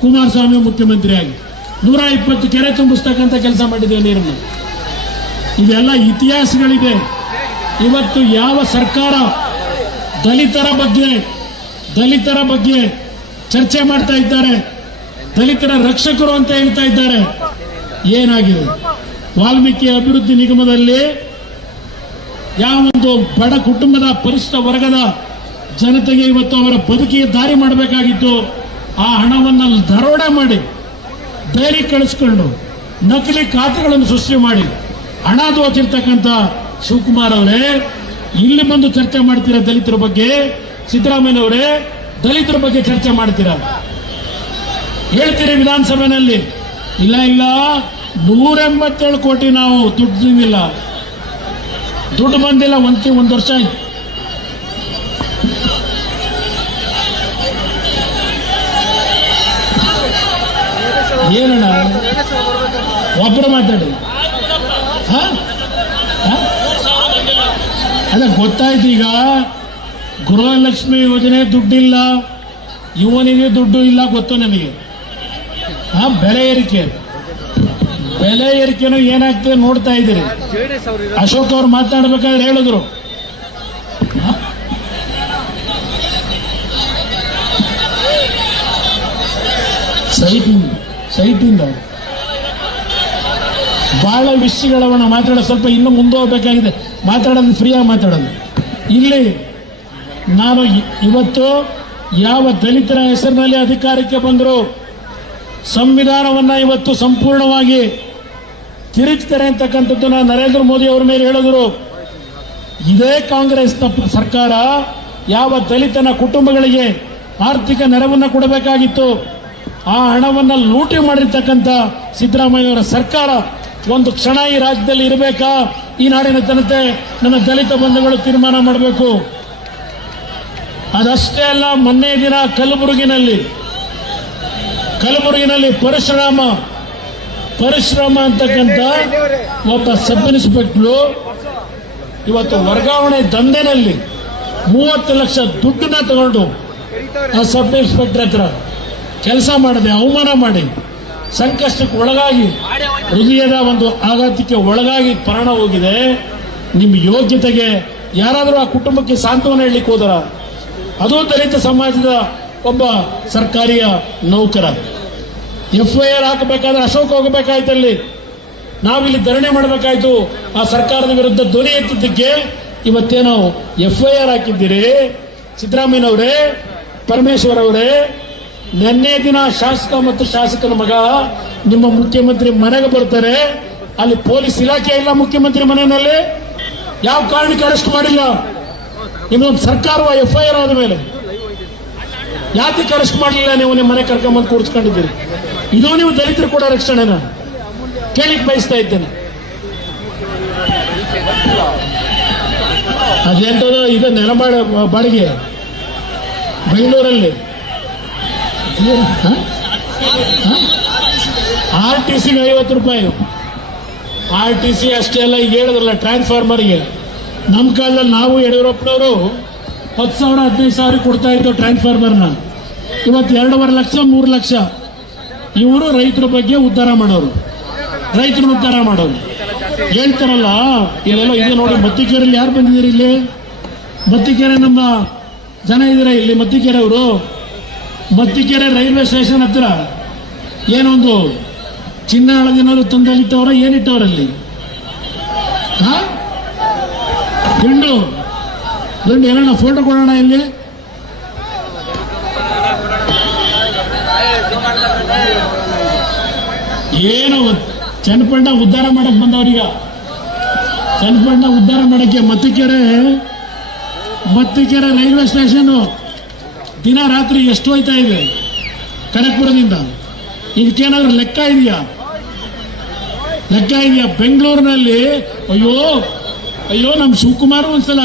ಕುಮಾರಸ್ವಾಮಿ ಮುಖ್ಯಮಂತ್ರಿಯಾಗಿ 120 ಕೆರೆ ತುಂಬಿಸ್ತಕ್ಕಂಥ ಕೆಲಸ ಮಾಡಿದ್ದೇವೆ ನೀರನ್ನು. ಇದೆಲ್ಲ ಇತಿಹಾಸಗಳಿದೆ. ಇವತ್ತು ಯಾವ ಸರ್ಕಾರ ದಲಿತರ ಬಗ್ಗೆ ಚರ್ಚೆ ಮಾಡ್ತಾ ಇದ್ದಾರೆ, ದಲಿತರ ರಕ್ಷಕರು ಅಂತ ಹೇಳ್ತಾ ಇದ್ದಾರೆ. ಏನಾಗಿದೆ? ವಾಲ್ಮೀಕಿ ಅಭಿವೃದ್ಧಿ ನಿಗಮದಲ್ಲಿ ಯಾವೊಂದು ಬಡ ಕುಟುಂಬದ ಪರಿಷ್ಠ ವರ್ಗದ ಜನತೆಗೆ ಇವತ್ತು ಅವರ ಬದುಕಿಗೆ ದಾರಿ ಮಾಡಬೇಕಾಗಿತ್ತು, ಆ ಹಣವನ್ನು ದರೋಡೆ ಮಾಡಿ ಬೇರೆ ಕಳಿಸ್ಕೊಂಡು ನಕಲಿ ಖಾತೆಗಳನ್ನು ಸೃಷ್ಟಿ ಮಾಡಿ ಹಣ ದೋಚಿರ್ತಕ್ಕಂಥ ಶಿವಕುಮಾರ್ ಅವರೇ, ಇಲ್ಲಿ ಬಂದು ಚರ್ಚೆ ಮಾಡ್ತೀರಾ ದಲಿತರ ಬಗ್ಗೆ? ಸಿದ್ದರಾಮಯ್ಯ ಅವರೇ, ದಲಿತರ ಬಗ್ಗೆ ಚರ್ಚೆ ಮಾಡ್ತೀರಾ? ಹೇಳ್ತೀರಿ ವಿಧಾನಸಭೆಯಲ್ಲಿ, ಇಲ್ಲ 187 ಕೋಟಿ ನಾವು ದುಡ್ಡು ಬಂದಿಲ್ಲ, ಒಂದು ವರ್ಷ ಆಯ್ತು. ಏನಣ್ಣ ಒಬ್ಬರು ಮಾತಾಡಿ. ಅದ ಗೊತ್ತಾಯ್ತು. ಈಗ ಗೃಹಲಕ್ಷ್ಮಿ ಯೋಜನೆ ದುಡ್ಡಿಲ್ಲ, ಇವನಿಗೆ ದುಡ್ಡು ಇಲ್ಲ, ಗೊತ್ತು ನನಗೆ. ಬೆಲೆ ಏರಿಕೆನೂ ಏನಾಗ್ತದೆ ನೋಡ್ತಾ ಇದ್ದೀರಿ. ಅಶೋಕ್ ಅವ್ರು ಮಾತನಾಡ್ಬೇಕಾದ್ರೆ ಹೇಳಿದ್ರು, ಸೈಟಿಂದ ಬಹಳ ವಿಷಯಗಳವನ್ನ ಮಾತಾಡೋ, ಸ್ವಲ್ಪ ಇನ್ನೂ ಮುಂದೆ ಹೋಗ್ಬೇಕಾಗಿದೆ. ಮಾತಾಡೋದು ಫ್ರೀಯಾಗಿ ಮಾತಾಡೋದು. ಇಲ್ಲಿ ನಾನು ಇವತ್ತು ಯಾವ ದಲಿತರ ಹೆಸರಿನಲ್ಲಿ ಅಧಿಕಾರಕ್ಕೆ ಬಂದರು, ಸಂವಿಧಾನವನ್ನ ಇವತ್ತು ಸಂಪೂರ್ಣವಾಗಿ ತಿರುಚ್ತಾರೆ ಅಂತಕ್ಕಂಥದ್ದು ನಾನು ನರೇಂದ್ರ ಮೋದಿ ಅವರ ಮೇಲೆ ಹೇಳಿದ್ರು. ಇದೇ ಕಾಂಗ್ರೆಸ್ ಸರ್ಕಾರ ಯಾವ ದಲಿತನ ಕುಟುಂಬಗಳಿಗೆ ಆರ್ಥಿಕ ನೆರವನ್ನು ಕೊಡಬೇಕಾಗಿತ್ತು, ಆ ಹಣವನ್ನು ಲೂಟಿ ಮಾಡಿರ್ತಕ್ಕಂಥ ಸಿದ್ದರಾಮಯ್ಯವರ ಸರ್ಕಾರ ಒಂದು ಕ್ಷಣ ಈ ರಾಜ್ಯದಲ್ಲಿ ಇರಬೇಕಾ? ಈ ನಾಡಿನ ಜನತೆ, ನನ್ನ ದಲಿತ ಬಂಧುಗಳು ತೀರ್ಮಾನ ಮಾಡಬೇಕು. ಅದಷ್ಟೇ ಅಲ್ಲ, ಮೊನ್ನೆ ದಿನ ಕಲಬುರಗಿನಲ್ಲಿ ಪರಶುರಾಮ ಅಂತಕ್ಕಂಥ ಒಬ್ಬ ಸಬ್ ಇನ್ಸ್ಪೆಕ್ಟರ್ ಇವತ್ತು ವರ್ಗಾವಣೆ ದಂಧೆನಲ್ಲಿ 30 ಲಕ್ಷ ದುಡ್ಡನ್ನ ತಗೊಂಡು ಆ ಸಬ್ ಇನ್ಸ್ಪೆಕ್ಟರ್ ಹತ್ರ ಕೆಲಸ ಮಾಡದೆ ಅವಮಾನ ಮಾಡಿ ಸಂಕಷ್ಟಕ್ಕೆ ಒಳಗಾಗಿ ಹೃದಯದ ಒಂದು ಆಘಾತಕ್ಕೆ ಒಳಗಾಗಿ ಪ್ರಾಣ ಹೋಗಿದೆ. ನಿಮ್ಮ ಯೋಗ್ಯತೆಗೆ ಯಾರಾದರೂ ಆ ಕುಟುಂಬಕ್ಕೆ ಸಾಂತ್ವನ ಹೇಳಲಿಕ್ಕೆ ಹೋದರ? ಅದು ದಲಿತ ಸಮಾಜದ ಒಬ್ಬ ಸರ್ಕಾರಿಯ ನೌಕರ. FIR ಹಾಕಬೇಕಾದ್ರೆ ಅಶೋಕ್ ಹೋಗಬೇಕಾಯ್ತಲ್ಲಿ, ನಾವಿಲ್ಲಿ ಧರಣಿ ಮಾಡಬೇಕಾಯ್ತು. ಆ ಸರ್ಕಾರದ ವಿರುದ್ಧ ಧ್ವನಿ ಎತ್ತಿದ್ದಕ್ಕೆ ಇವತ್ತೇನೋ FIR ಹಾಕಿದ್ದೀರಿ. ಸಿದ್ದರಾಮಯ್ಯನವರೇ, ಪರಮೇಶ್ವರ್ ಅವರೇ, ನಿನ್ನೆ ದಿನ ಶಾಸಕ ಮತ್ತು ಶಾಸಕನ ಮಗ ನಿಮ್ಮ ಮುಖ್ಯಮಂತ್ರಿ ಮನೆಗೆ ಬರ್ತಾರೆ, ಅಲ್ಲಿ ಪೊಲೀಸ್ ಇಲಾಖೆ ಇಲ್ಲ ಮುಖ್ಯಮಂತ್ರಿ ಮನೆಯಲ್ಲಿ. ಯಾವ ಕಾರಣಕ್ಕೆ ಅರೆಸ್ಟ್ ಮಾಡಿಲ್ಲ? ನಿಮ್ಮೊಂದು ಸರ್ಕಾರವ FIR ಆದ ಮೇಲೆ ಯಾತಕ್ಕೆ ಅರೆಸ್ಟ್ ಮಾಡಲಿಲ್ಲ? ನೀವು ನಿಮ್ಮ ಮನೆ ಕರ್ಕೊಂಡ್ಬಂದು ಕೂರಿಸ್ಕೊಂಡಿದ್ದೀರಿ. ಇದು ನೀವು ದಲಿತರು ಕೂಡ ರಕ್ಷಣೆನ ಕೇಳಿಕ್ ಬಯಸ್ತಾ ಇದ್ದೇನೆ. ಅದೆಂತದ ಇದು ನೆಲ ಬಾಡಿಗೆ ಬೆಂಗಳೂರಲ್ಲಿ RTCಗೆ 50 ರೂಪಾಯಿ. RTC ಅಷ್ಟೇ ಅಲ್ಲ, ಈಗ ಹೇಳಿದ್ರಲ್ಲ ಟ್ರಾನ್ಸ್ಫಾರ್ಮರ್ಗೆ. ನಮ್ಮ ಕಾಲದಲ್ಲಿ ನಾವು ಯಡಿಯೂರಪ್ಪನವರು 10,000 15,000 ಕೊಡ್ತಾ ಇತ್ತು ಟ್ರಾನ್ಸ್ಫಾರ್ಮರ್ನ. ಇವತ್ತು 2.5 ಲಕ್ಷ 3 ಲಕ್ಷ. ಇವರು ರೈತರ ಬಗ್ಗೆ ಉದ್ಧಾರ ಮಾಡೋರು, ರೈತರನ್ನ ಉದ್ಧಾರ ಮಾಡೋರು. ಹೇಳ್ತಾರಲ್ಲ, ಇಲ್ಲೆಲ್ಲ ಇದೆ ನೋಡಿ. ಮತ್ತಿಕೆರೆಯಲ್ಲಿ ಯಾರು ಬಂದಿದ್ದೀರಿ? ಇಲ್ಲಿ ಮತ್ತಿಕೆರೆ ನಮ್ಮ ಜನ ಇದ್ದೀರಾ ಇಲ್ಲಿ? ಮತ್ತಿಕೆರೆ ಅವರು ಮತ್ತಿಕೆರೆ ರೈಲ್ವೆ ಸ್ಟೇಷನ್ ಹತ್ರ ಏನೊಂದು ಚಿನ್ನ ಹಳದಿನಾದ್ರು ತಂದಲ್ಲಿಟ್ಟವ್ರ, ಏನಿಟ್ಟವ್ರಲ್ಲಿ? ಗಂಡು ಏನಣ್ಣ ಫೋಟೋ ಕೊಡೋಣ ಇಲ್ಲಿ. ಏನು ಚನ್ನಪಣ್ಣ ಉದ್ಧಾರ ಮಾಡಕ್ ಬಂದವ್ರೀಗ. ಚನ್ನಪಣ್ಣ ಉದ್ಧಾರ ಮಾಡಕ್ಕೆ ಮತ್ತಿಕೆರೆ ರೈಲ್ವೆ ಸ್ಟೇಷನ್ ದಿನ ರಾತ್ರಿ ಎಷ್ಟು ಹೋಯ್ತಾ ಇದೆ ಕನಕಪುರದಿಂದ? ಇದಕ್ಕೇನಾದ್ರೂ ಲೆಕ್ಕ ಇದೆಯಾ? ಬೆಂಗಳೂರಿನಲ್ಲಿ ಅಯ್ಯೋ ನಮ್ಮ ಶಿವಕುಮಾರ್ ಒಂದ್ಸಲ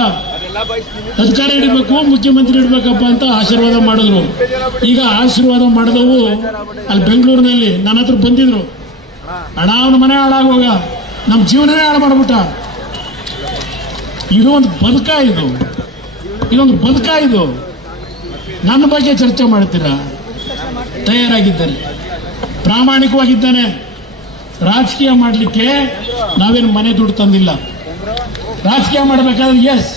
ಅಧಿಕಾರ ಹಿಡಿಬೇಕು, ಮುಖ್ಯಮಂತ್ರಿ ಇಡ್ಬೇಕಪ್ಪ ಅಂತ ಆಶೀರ್ವಾದ ಮಾಡಿದ್ರು. ಈಗ ಆಶೀರ್ವಾದ ಮಾಡಿದವು ಅಲ್ಲಿ ಬೆಂಗಳೂರಿನಲ್ಲಿ ನನ್ನ ಹತ್ರ ಬಂದಿದ್ರು. ಹಣ ಅವನ ಮನೆ ಹಾಳಾಗೋಗ ನಮ್ಮ ಜೀವನನೇ ಹಾಳು ಮಾಡ್ಬಿಟ್ಟ. ಇದೊಂದು ಬದುಕ ಇದು. ನನ್ನ ಬಗ್ಗೆ ಚರ್ಚೆ ಮಾಡ್ತೀರಾ? ತಯಾರಾಗಿದ್ದೇನೆ, ಪ್ರಾಮಾಣಿಕವಾಗಿದ್ದೇನೆ. ರಾಜಕೀಯ ಮಾಡಲಿಕ್ಕೆ ನಾವೇನು ಮನೆ ದುಡ್ಡು ತಂದಿಲ್ಲ. ರಾಜಕೀಯ ಮಾಡಬೇಕಾದ್ರೆ ಎಸ್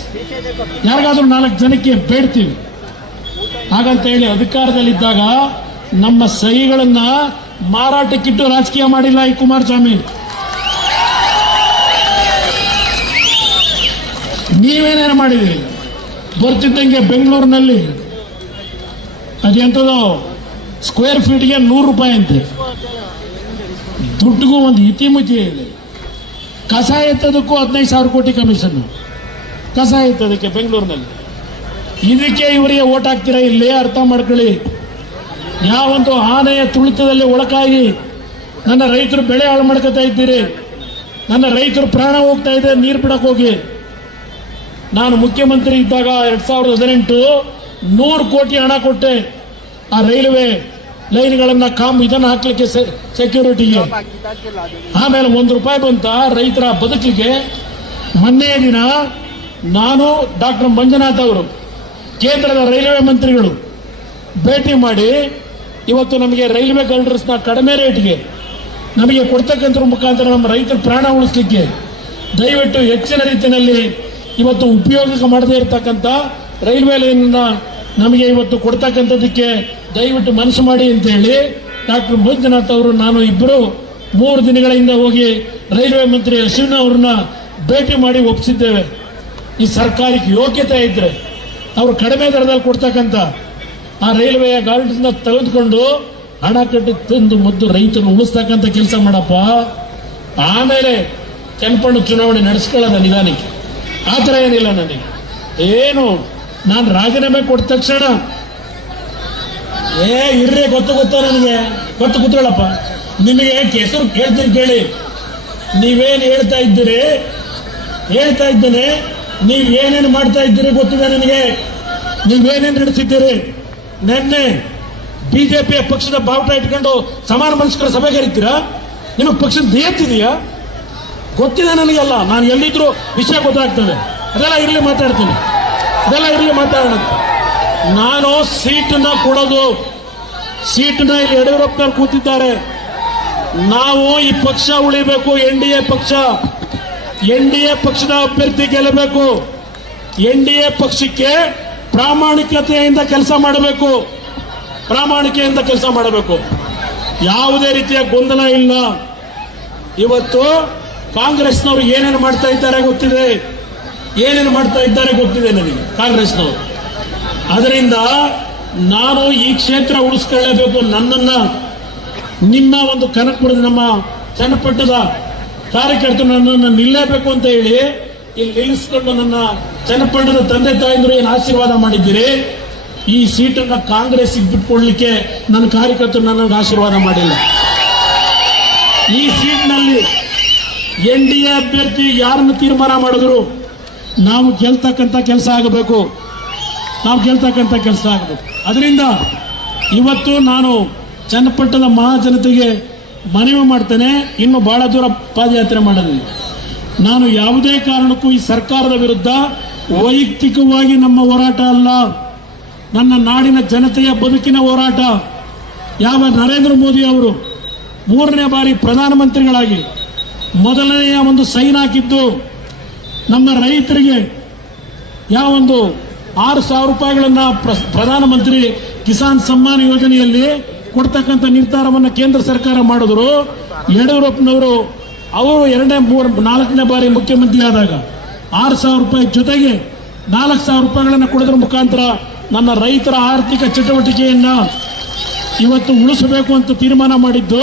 ಯಾರಿಗಾದ್ರೂ 4 ಜನಕ್ಕೆ ಬೇಡ್ತೀವಿ. ಹಾಗಂತ ಹೇಳಿ ಅಧಿಕಾರದಲ್ಲಿದ್ದಾಗ ನಮ್ಮ ಸಹಿಗಳನ್ನ ಮಾರಾಟಕ್ಕಿಟ್ಟು ರಾಜಕೀಯ ಮಾಡಿಲ್ಲ ಈ ಕುಮಾರಸ್ವಾಮಿ. ನೀವೇನೇನು ಮಾಡಿದ್ರಿ? ಬರ್ತಿದ್ದಂಗೆ ಬೆಂಗಳೂರಿನಲ್ಲಿ ಅದೆಂಥದೋ ಸ್ಕ್ವೇರ್ ಫೀಟ್ಗೆ 100 ರೂಪಾಯಿ ಅಂತೆ. ದುಡ್ಡಿಗೂ ಒಂದು ಇತಿಮಿತಿ ಇದೆ. ಕಸ ಎತ್ತೋದಕ್ಕೂ 15,000 ಕೋಟಿ ಕಮಿಷನ್. ಕಸ ಎತ್ತೋದಕ್ಕೆ ಬೆಂಗಳೂರಿನಲ್ಲಿ. ಇದಕ್ಕೆ ಇವರಿಗೆ ಓಟ್ ಹಾಕ್ತೀರಾ? ಇಲ್ಲೇ ಅರ್ಥ ಮಾಡ್ಕೊಳ್ಳಿ. ಯಾವೊಂದು ಆನೆಯ ತುಳಿತದಲ್ಲಿ ಒಳಕಾಗಿ ನನ್ನ ರೈತರು ಬೆಳೆ ಹಾಳು ಮಾಡ್ಕೊತಾ ಇದ್ದೀರಿ. ನನ್ನ ರೈತರು ಪ್ರಾಣ ಹೋಗ್ತಾ ಇದೆ ನೀರು ಬಿಡಕ್ ಹೋಗಿ. ನಾನು ಮುಖ್ಯಮಂತ್ರಿ ಇದ್ದಾಗ 2018 100 ಕೋಟಿ ಹಣ ಕೊಟ್ಟೆ ಆ ರೈಲ್ವೆ ಲೈನ್ಗಳನ್ನ ಇದನ್ನು ಹಾಕ್ಲಿಕ್ಕೆ ಸೆಕ್ಯೂರಿಟಿಗೆ. ಆಮೇಲೆ 1 ರೂಪಾಯಿ ಬಂತ ರೈತರ ಬದುಕಿಗೆ. ಮೊನ್ನೆ ದಿನ ನಾನು ಡಾಕ್ಟರ್ ಮಂಜುನಾಥ್ ಅವರು ಕೇಂದ್ರದ ರೈಲ್ವೆ ಮಂತ್ರಿಗಳು ಭೇಟಿ ಮಾಡಿ ಇವತ್ತು ನಮಗೆ ರೈಲ್ವೆ ಗಲ್ಡರ್ಸ್ನ ಕಡಿಮೆ ರೇಟ್ಗೆ ನಮಗೆ ಕೊಡ್ತಕ್ಕಂಥ ಮುಖಾಂತರ ನಮ್ಮ ರೈತರ ಪ್ರಾಣ ಉಳಿಸಲಿಕ್ಕೆ ದಯವಿಟ್ಟು ಹೆಚ್ಚಿನ ರೀತಿಯಲ್ಲಿ ಇವತ್ತು ಉಪಯೋಗ ಮಾಡದೇ ಇರತಕ್ಕಂಥ ರೈಲ್ವೆ ಲೈನ್ ನಮಗೆ ಇವತ್ತು ಕೊಡ್ತಕ್ಕಂಥದ್ದಕ್ಕೆ ದಯವಿಟ್ಟು ಮನಸ್ಸು ಮಾಡಿ ಅಂತ ಹೇಳಿ ಡಾಕ್ಟರ್ ಮಂಜುನಾಥ್ ಅವರು ನಾನು ಇಬ್ಬರು 3 ದಿನಗಳಿಂದ ಹೋಗಿ ರೈಲ್ವೆ ಮಂತ್ರಿ ಅಶ್ವಿನಿ ಅವ್ರನ್ನ ಭೇಟಿ ಮಾಡಿ ಒಪ್ಪಿಸಿದ್ದೇವೆ. ಈ ಸರ್ಕಾರಕ್ಕೆ ಯೋಗ್ಯತೆ ಇದ್ರೆ ಅವರು ಕಡಿಮೆ ದರದಲ್ಲಿ ಕೊಡ್ತಕ್ಕಂಥ ಆ ರೈಲ್ವೆಯ ಗಾರ್ಡ್ಸ್ನ ತೆಗೆದುಕೊಂಡು ಹಣ ಕಟ್ಟಿ ತಂದು ಮೊದಲು ರೈತರು ಉಳಿಸ್ತಕ್ಕಂಥ ಕೆಲಸ ಮಾಡಪ್ಪ. ಆಮೇಲೆ ಚನ್ನಪಣ್ಣ ಚುನಾವಣೆ ನಡೆಸ್ಕೊಳ್ಳೋದ ನಿಧಾನಕ್ಕೆ. ಆ ಥರ ಏನಿಲ್ಲ ನನಗೆ. ಏನು ನಾನು ರಾಜೀನಾಮೆ ಕೊಟ್ಟ ತಕ್ಷಣ ಇರ್ರಿ ಗೊತ್ತೋ ನನಗೆ ಗೊತ್ತು ಕೂತ್ಕೊಳ್ಳಪ್ಪ. ನಿಮಗೆ ಹೆಸರು ಕೇಳ್ತೀನಿ ಕೇಳಿ. ನೀವೇನು ಹೇಳ್ತಾ ಇದ್ದೇನೆ. ನೀವು ಏನೇನು ಮಾಡ್ತಾ ಇದ್ದೀರಿ ಗೊತ್ತಿದೆ ನನಗೆ. ನೀವೇನೇನು ನಡೆಸಿದ್ದೀರಿ. ನಿನ್ನೆ ಬಿಜೆಪಿಯ ಪಕ್ಷದ ಬಾವುಟ ಇಟ್ಕೊಂಡು ಸಮಾನ ಮನಸ್ಕರ ಸಭೆ ಕರೀತೀರಾ? ನಿಮಗೆ ಪಕ್ಷದ ದೇಹತ್ತಿದೆಯಾ? ಗೊತ್ತಿದೆ ನನಗೆಲ್ಲ. ನಾನು ಎಲ್ಲಿದ್ರು ವಿಷಯ ಗೊತ್ತಾಗ್ತದೆ. ಅದೆಲ್ಲ ಇರಲಿ ಮಾತಾಡ್ತೀನಿ. ಮಾತಾಡೋಣ. ನಾನು ಸೀಟನ್ನ ಕೊಡೋದು. ಸೀಟನ್ನ ಇಲ್ಲಿ ಯಡಿಯೂರಪ್ಪನವ್ರು ಕೂತಿದ್ದಾರೆ. ನಾವು ಈ ಪಕ್ಷ ಉಳಿಬೇಕು. ಎನ್ಡಿಎ ಪಕ್ಷದ ಅಭ್ಯರ್ಥಿ ಗೆಲ್ಲಬೇಕು. ಎನ್ಡಿಎ ಪಕ್ಷಕ್ಕೆ ಪ್ರಾಮಾಣಿಕತೆಯಿಂದ ಕೆಲಸ ಮಾಡಬೇಕು. ಯಾವುದೇ ರೀತಿಯ ಗೊಂದಲ ಇಲ್ಲ. ಇವತ್ತು ಕಾಂಗ್ರೆಸ್ನವರು ಏನೇನು ಮಾಡ್ತಾ ಇದ್ದಾರೆ ಗೊತ್ತಿದೆ ನನಗೆ ಕಾಂಗ್ರೆಸ್ನವರು. ಅದರಿಂದ ನಾನು ಈ ಕ್ಷೇತ್ರ ಉಳಿಸ್ಕೊಳ್ಳೇಬೇಕು. ನನ್ನನ್ನ ನಿಮ್ಮ ಒಂದು ಕನಕಪುರದ ನಮ್ಮ ಚನ್ನಪಟ್ಟಣದ ಕಾರ್ಯಕರ್ತರು ನನ್ನನ್ನು ನಿಲ್ಲೇಬೇಕು ಅಂತ ಹೇಳಿ ಇಲ್ಲಿ ನಿಲ್ಲಿಸ್ಕೊಂಡು ನನ್ನ ಚನ್ನಪಟ್ಟಣದ ತಂದೆ ತಾಯಿಂದರು ಏನು ಆಶೀರ್ವಾದ ಮಾಡಿದ್ದೀರಿ. ಈ ಸೀಟನ್ನ ಕಾಂಗ್ರೆಸ್ ಬಿಟ್ಕೊಡ್ಲಿಕ್ಕೆ ನನ್ನ ಕಾರ್ಯಕರ್ತರು ನನಗೆ ಆಶೀರ್ವಾದ ಮಾಡಿಲ್ಲ. ಈ ಸೀಟ್ನಲ್ಲಿ ಎನ್ಡಿಎ ಅಭ್ಯರ್ಥಿ ಯಾರನ್ನು ತೀರ್ಮಾನ ಮಾಡಿದ್ರು ನಾವು ಗೆಲ್ತಕ್ಕಂಥ ಕೆಲಸ ಆಗಬೇಕು. ಅದರಿಂದ ಇವತ್ತು ನಾನು ಚನ್ನಪಟ್ಟಣದ ಮಹಾಜನತೆಗೆ ಮನವಿ ಮಾಡ್ತೇನೆ. ಇನ್ನು ಬಹಳ ದೂರ ಪಾದಯಾತ್ರೆ ಮಾಡೋದಿಲ್ಲ. ನಾನು ಯಾವುದೇ ಕಾರಣಕ್ಕೂ ಈ ಸರ್ಕಾರದ ವಿರುದ್ಧ ವೈಯಕ್ತಿಕವಾಗಿ ನಮ್ಮ ಹೋರಾಟ ಅಲ್ಲ, ನನ್ನ ನಾಡಿನ ಜನತೆಯ ಬದುಕಿನ ಹೋರಾಟ. ಯಾವ ನರೇಂದ್ರ ಮೋದಿ ಅವರು 3ನೇ ಬಾರಿ ಪ್ರಧಾನಮಂತ್ರಿಗಳಾಗಿ ಮೊದಲನೆಯ ಒಂದು ಸೈನ್ ಹಾಕಿದ್ದು ನಮ್ಮ ರೈತರಿಗೆ ಯಾವೊಂದು 6,000 ರೂಪಾಯಿಗಳನ್ನ ಪ್ರಧಾನಮಂತ್ರಿ ಕಿಸಾನ್ ಸಮ್ಮಾನ್ ಯೋಜನೆಯಲ್ಲಿ ಕೊಡ್ತಕ್ಕಂಥ ನಿರ್ಧಾರವನ್ನು ಕೇಂದ್ರ ಸರ್ಕಾರ ಮಾಡಿದ್ರು. ಯಡಿಯೂರಪ್ಪನವರು ಅವರು 4ನೇ ಬಾರಿ ಮುಖ್ಯಮಂತ್ರಿ ಆದಾಗ 6,000 ರೂಪಾಯಿ ಜೊತೆಗೆ 4,000 ರೂಪಾಯಿಗಳನ್ನು ಕೊಡೋದ್ರ ಮುಖಾಂತರ ನನ್ನ ರೈತರ ಆರ್ಥಿಕ ಚಟುವಟಿಕೆಯನ್ನ ಇವತ್ತು ಉಳಿಸಬೇಕು ಅಂತ ತೀರ್ಮಾನ ಮಾಡಿದ್ದು.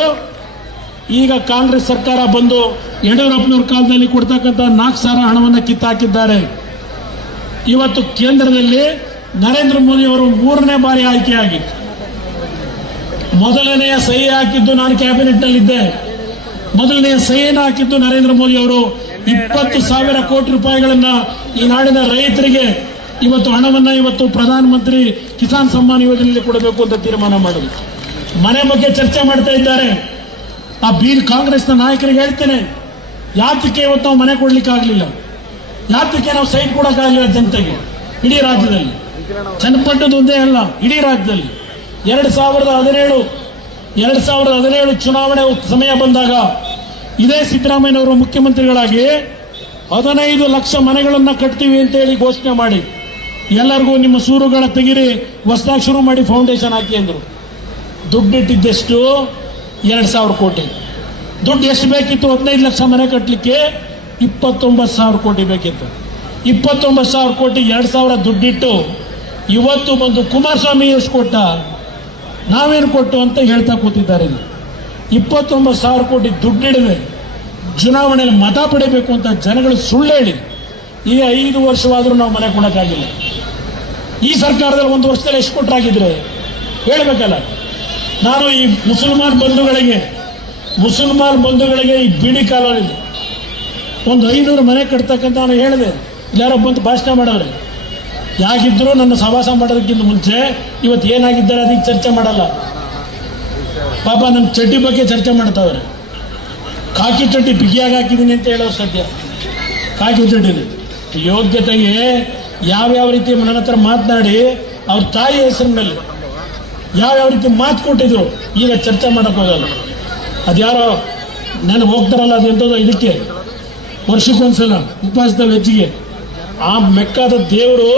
ಈಗ ಕಾಂಗ್ರೆಸ್ ಸರ್ಕಾರ ಬಂದು ಯಡಿಯೂರಪ್ಪನವ್ರ ಕಾಲದಲ್ಲಿ ಕೊಡ್ತಕ್ಕಂಥ 4,000 ಹಣವನ್ನು ಕಿತ್ತಾಕಿದ್ದಾರೆ. ಇವತ್ತು ಕೇಂದ್ರದಲ್ಲಿ ನರೇಂದ್ರ ಮೋದಿ ಅವರು 3ನೇ ಬಾರಿ ಆಯ್ಕೆಯಾಗಿ ಮೊದಲನೆಯ ಸಹಿ ಹಾಕಿದ್ದು ನಾನು ಕ್ಯಾಬಿನೆಟ್ನಲ್ಲಿದ್ದೆ. ಮೊದಲನೆಯ ಸಹಿಯನ್ನು ಹಾಕಿದ್ದು ನರೇಂದ್ರ ಮೋದಿ ಅವರು 20,000 ಕೋಟಿ ರೂಪಾಯಿಗಳನ್ನ ಈ ನಾಡಿನ ರೈತರಿಗೆ ಇವತ್ತು ಹಣವನ್ನ ಇವತ್ತು ಪ್ರಧಾನಮಂತ್ರಿ ಕಿಸಾನ್ ಸಮ್ಮಾನ್ ಯೋಜನೆಯಲ್ಲಿ ಕೊಡಬೇಕು ಅಂತ ತೀರ್ಮಾನ ಮಾಡಿದ್ರು. ಮನೆ ಬಗ್ಗೆ ಚರ್ಚೆ ಮಾಡ್ತಾ ಇದ್ದಾರೆ. ಆ ಕಾಂಗ್ರೆಸ್ನ ನಾಯಕರಿಗೆ ಹೇಳ್ತೇನೆ, ಯಾತಕ್ಕೆ ಇವತ್ತು ನಾವು ಮನೆ ಕೊಡ್ಲಿಕ್ಕೆ ಆಗಲಿಲ್ಲ? ಯಾತಕ್ಕೆ ನಾವು ಸೈಟ್ ಕೊಡಕ್ಕಾಗಲಿಲ್ಲ ಜನತೆಗೆ? ಇಡೀ ರಾಜ್ಯದಲ್ಲಿ, ಚನ್ನಪಟ್ಟಣದ ಒಂದೇ ಅಲ್ಲ, ಇಡೀ ರಾಜ್ಯದಲ್ಲಿ 2017 ಚುನಾವಣೆ ಸಮಯ ಬಂದಾಗ ಇದೇ ಸಿದ್ದರಾಮಯ್ಯನವರು ಮುಖ್ಯಮಂತ್ರಿಗಳಾಗಿ 15 ಲಕ್ಷ ಮನೆಗಳನ್ನ ಕಟ್ತೀವಿ ಅಂತೇಳಿ ಘೋಷಣೆ ಮಾಡಿ ಎಲ್ಲರಿಗೂ ನಿಮ್ಮ ಸೂರುಗಳ ತೆಗಿರಿ, ಹೊಸದಾಗಿ ಶುರು ಮಾಡಿ ಫೌಂಡೇಶನ್ ಹಾಕಿ ಅಂದರು. ದುಡ್ಡಿಟ್ಟಿದ್ದೆಷ್ಟು? 2,000 ಕೋಟಿ. ದುಡ್ಡು ಎಷ್ಟು ಬೇಕಿತ್ತು? 15 ಲಕ್ಷ ಮನೆ ಕಟ್ಟಲಿಕ್ಕೆ 29,000 ಕೋಟಿ ಬೇಕಿತ್ತು. 29,000 ಕೋಟಿ 2,000 ದುಡ್ಡಿಟ್ಟು ಇವತ್ತು ಬಂದು ಕುಮಾರಸ್ವಾಮಿ ಎಷ್ಟು ಕೊಟ್ಟ, ನಾವೇನು ಕೊಟ್ಟು ಅಂತ ಹೇಳ್ತಾ ಕೂತಿದ್ದಾರೆ. 29,000 ಕೋಟಿ ದುಡ್ಡಿಡದೆ ಚುನಾವಣೆಯಲ್ಲಿ ಮತ ಪಡಿಬೇಕು ಅಂತ ಜನಗಳು ಸುಳ್ಳು ಹೇಳಿ ಈಗ 5 ವರ್ಷವಾದರೂ ನಾವು ಮನೆ ಕೊಡೋಕ್ಕಾಗಿಲ್ಲ. ಈ ಸರ್ಕಾರದಲ್ಲಿ 1 ವರ್ಷದಲ್ಲಿ ಎಷ್ಟು ಕೊಟ್ಟರಾಗಿದ್ರೆ ಹೇಳಬೇಕಲ್ಲ. ನಾನು ಈ ಮುಸಲ್ಮಾನ್ ಬಂಧುಗಳಿಗೆ ಈ ಬಿಡಿ ಕಾಲೋನಿ ಒಂದು 500 ಮನೆ ಕಟ್ತಕ್ಕಂತ ನಾನು ಹೇಳಿದೆ. ಯಾರೋ ಬಂದು ಭಾಷಣ ಮಾಡವ್ರೆ. ಯಾಗಿದ್ರು ನನ್ನ ಸಹವಾಸ ಮಾಡೋದಕ್ಕಿಂತ ಮುಂಚೆ ಇವತ್ತು ಏನಾಗಿದ್ದಾರೆ ಅದಕ್ಕೆ ಚರ್ಚೆ ಮಾಡಲ್ಲ. ಪಾಪ ನನ್ನ ಚಡ್ಡಿ ಬಗ್ಗೆ ಚರ್ಚೆ ಮಾಡ್ತಾವ್ರೆ. ಕಾಕಿ ಚಡ್ಡಿ ಬಿಗಿಯಾಗಿ ಹಾಕಿದ್ದೀನಿ ಅಂತ ಹೇಳೋರು ಸದ್ಯ. ಕಾಕಿ ಚಡ್ಡಿಲಿ ಯೋಗ್ಯತೆಗೆ ಯಾವ್ಯಾವ ರೀತಿ ನನ್ನ ಹತ್ರ ಮಾತನಾಡಿ ಅವ್ರ ತಾಯಿ ಹೆಸರಿನಲ್ಲಿ ಯಾವ್ಯಾವ ರೀತಿ ಮಾತು ಕೊಟ್ಟಿದ್ರು ಈಗ ಚರ್ಚೆ ಮಾಡಕ್ ಹೋಗಲ್ಲ. ಅದ್ಯಾರೋ ನಾನು ಹೋಗ್ತಾರಲ್ಲ ಅದೆಂಥದ್ದು ಇದಕ್ಕೆ ವರ್ಷಕ್ಕೊಂದ್ಸಲ ಉಪವಾಸದಲ್ಲಿ ಹೆಚ್ಚಿಗೆ ಆ ಮೆಕ್ಕಾದ ದೇವರು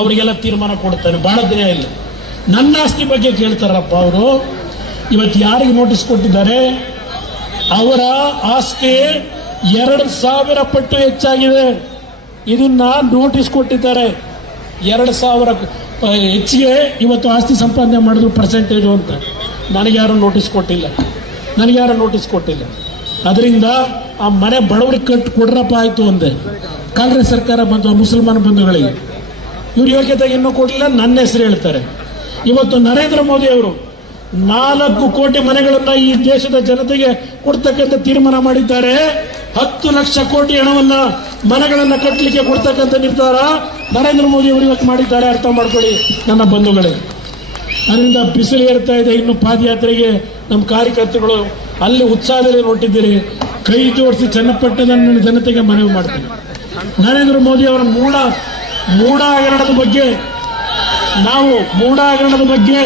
ಅವರಿಗೆಲ್ಲ ತೀರ್ಮಾನ ಕೊಡ್ತಾನೆ. ಬಹಳ ದಯ ಇಲ್ಲ. ನನ್ನ ಆಸ್ತಿ ಬಗ್ಗೆ ಕೇಳ್ತಾರಪ್ಪ ಅವರು. ಇವತ್ತು ಯಾರಿಗೆ ನೋಟಿಸ್ ಕೊಟ್ಟಿದ್ದಾರೆ? ಅವರ ಆಸ್ತಿ 2,000 ಪಟ್ಟು ಹೆಚ್ಚಾಗಿದೆ. ಇದನ್ನ ನೋಟಿಸ್ ಕೊಟ್ಟಿದ್ದಾರೆ. 2,000 ಹೆಚ್ಚಿಗೆ ಇವತ್ತು ಆಸ್ತಿ ಸಂಪಾದನೆ ಮಾಡಿದ್ರು ಪರ್ಸೆಂಟೇಜು ಅಂತ. ನನಗ್ಯಾರು ನೋಟಿಸ್ ಕೊಟ್ಟಿಲ್ಲ. ಅದರಿಂದ ಆ ಮನೆ ಬಡವರಿಗೆ ಕೊಡ್ರಪ್ಪ ಆಯ್ತು ಅಂದೆ. ಕಾಂಗ್ರೆಸ್ ಸರ್ಕಾರ ಬಂದು ಮುಸಲ್ಮಾನ್ ಬಂಧುಗಳಿಗೆ ಇವ್ರ ಯೋಗ್ಯತೆಗೆ ಇನ್ನೂ ಕೊಡಲಿಲ್ಲ. ನನ್ನ ಹೆಸರು ಹೇಳ್ತಾರೆ. ಇವತ್ತು ನರೇಂದ್ರ ಮೋದಿ ಅವರು 4 ಕೋಟಿ ಮನೆಗಳನ್ನ ಈ ದೇಶದ ಜನತೆಗೆ ಕೊಡ್ತಕ್ಕಂಥ ತೀರ್ಮಾನ ಮಾಡಿದ್ದಾರೆ. 10 ಲಕ್ಷ ಕೋಟಿ ಹಣವನ್ನ ಮನೆಗಳನ್ನ ಕಟ್ಟಲಿಕ್ಕೆ ಕೊಡ್ತಕ್ಕಂಥ ನಿರ್ಧಾರ ನರೇಂದ್ರ ಮೋದಿ ಅವರು ಇವತ್ತು ಮಾಡಿದ್ದಾರೆ. ಅರ್ಥ ಮಾಡ್ಕೊಳ್ಳಿ ನನ್ನ ಬಂಧುಗಳೇ. ಅದರಿಂದ ಬಿಸಿಲು ಏರ್ತಾ ಇದೆ. ಇನ್ನು ಪಾದಯಾತ್ರೆಗೆ ನಮ್ಮ ಕಾರ್ಯಕರ್ತರುಗಳು ಅಲ್ಲಿ ಉತ್ಸಾಹದಲ್ಲಿ ಹೊರಟಿದ್ದೀರಿ. ಕೈ ಜೋಡಿಸಿ ಚನ್ನಪಟ್ಟಣ ಜನತೆಗೆ ಮನವಿ ಮಾಡ್ತೀನಿ. ನರೇಂದ್ರ ಮೋದಿ ಅವರ ಮೂಢ ಹಗರಣದ ಬಗ್ಗೆ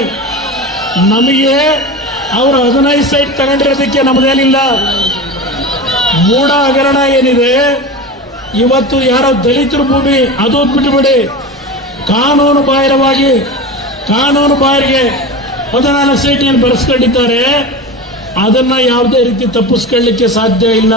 ನಮಗೆ ಅವರು 15 ಸೈಟ್ ತಗೊಂಡಿರೋದಕ್ಕೆ ನಮ್ಮದೇನಿಲ್ಲ. ಮೂಢ ಹಗರಣ ಏನಿದೆ ಇವತ್ತು ಯಾರೋ ದಲಿತರ ಭೂಮಿ ಅದು ಬಿಟ್ಟುಬಿಡಿ, ಕಾನೂನು ಬಾಹಿರಗೆ 14 ಸೈಟ್ ಏನು ಬರೆಸ್ಕೊಂಡಿದ್ದಾರೆ ಅದನ್ನ ಯಾವುದೇ ರೀತಿ ತಪ್ಪಿಸ್ಕೊಳ್ಳಿಕ್ಕೆ ಸಾಧ್ಯ ಇಲ್ಲ.